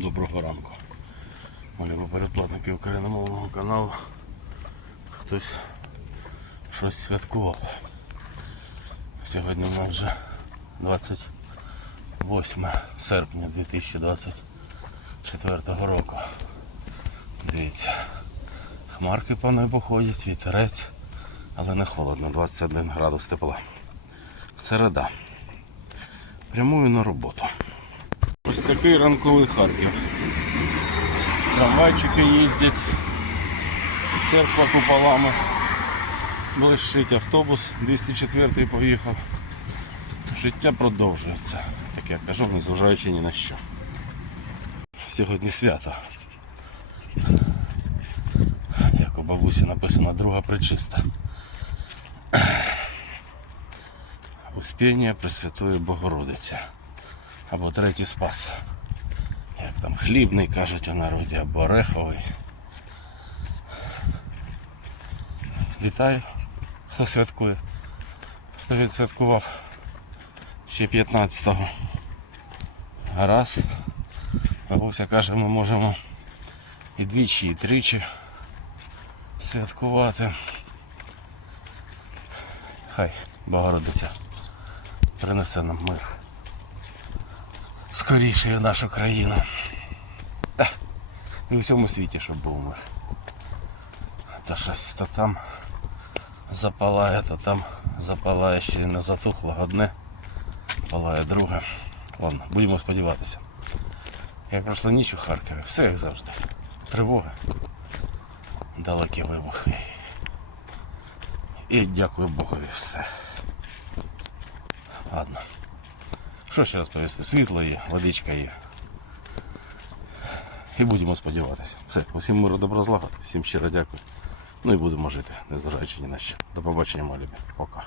Доброго ранку. Мої передплатники україномовного каналу. Хтось щось святкував. Сьогодні у нас вже 28 серпня 2024 року. Дивіться, хмарки по небу ходять, вітерець, але не холодно, 21 градус тепла. Середа. Прямую на роботу. Такий ранковий Харків. Трамвайчики їздять, церква куполами. Блищить автобус 204 поїхав. Життя продовжується, як я кажу, незважаючи ні на що. Сьогодні свято. Як у бабусі написано друга причиста. Успіння Пресвятої Богородиці. Або третій спас. Як там хлібний кажуть у народі, або ореховий. Вітаю, хто святкує. Хто відсвяткував ще 15-го. Гаразд. Бабуся каже, ми можемо і двічі, і тричі святкувати. Хай Богородиця принесе нам мир скоріше в нашу країну. Та, і в всьому світі, щоб був мир. Та щось то там запалає, то там запалає ще не затухло одне, палає друге. Ладно, будемо сподіватися. Як пройшла ніч у Харкові, все як завжди. Тривога. Далекі вибухи. І дякую Богові все. Ладно. Що ще розповісти? Світло є, водичка є. І будемо сподіватися. Все, усім миру добро злагод, всім щиро дякую. Ну і будемо жити, незважаючи ні на що. До побачення, мої любі. Пока.